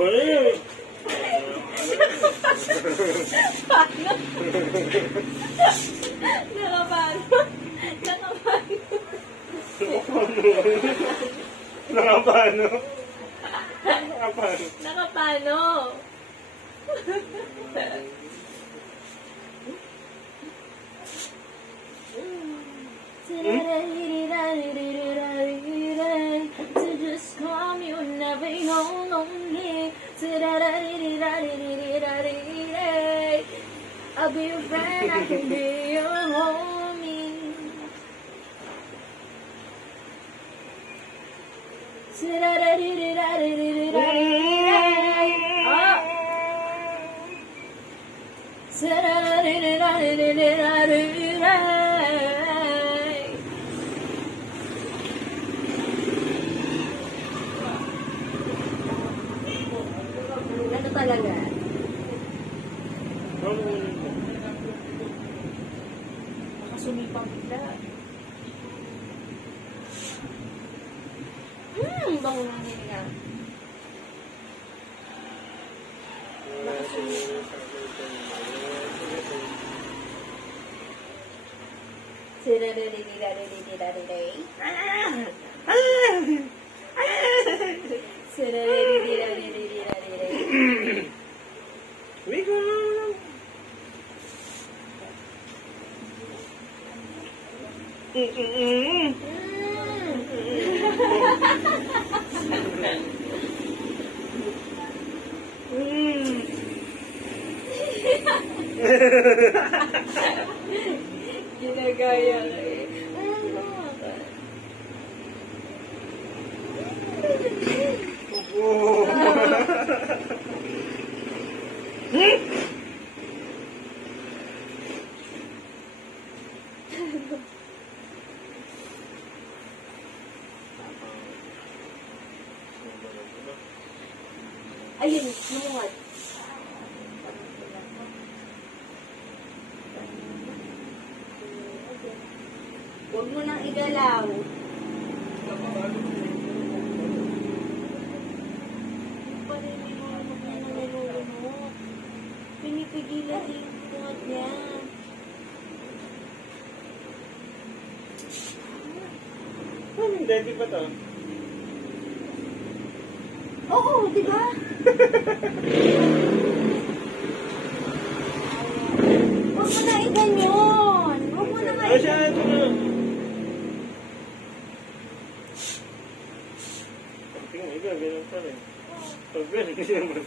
Balik! Paano? Nakapano? Nakapano? Nakapano? Nakapano? Nakapano? To just calm you never know lonely. I'll be your friend, I can be your homie. Ano talaga? Nakasumipang bigla. Bango ng hininga. Uy, ko lang. Ginagaya ka eh. Ayun, lumungat. Huwag mo nang igalaw. Paninulunok niya na nilulunok. Pinipigilan niya yung tungat niya. Ano, daddy ba to? Oo, di ba? Huwag mo na iganyon. Huwag mo na Ay, siya, ito na. Tingnan, ikaw, ganun pa rin. Pag ganun, hindi naman.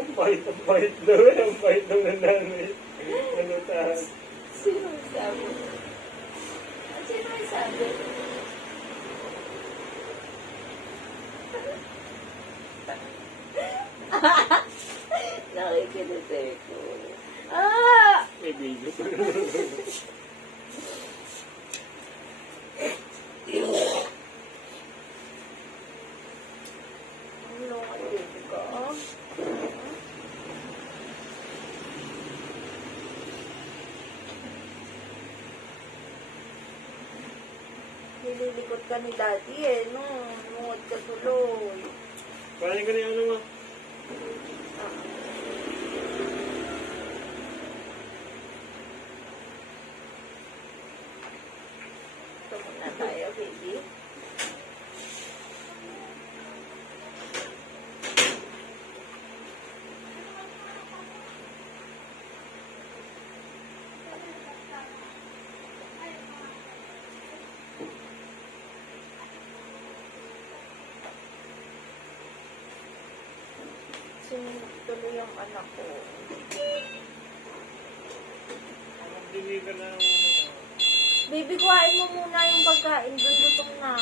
Ang bait daw eh. Ang bait daw ng nanay. Ano tahan? Sino ang sabi? Sino ang sabi? Nakikinusay ko. Ah! May video. Ano ka dito ka? Nililikot ka ni daddy eh, no? Nungod ka tuloy. Parang ka na yung ano mo. Ito muna tayo, baby. Sumunod tuloy ang anak ko. Hindi ka na. Baby, kuhain mo muna yung pagkain. Doon lutong na.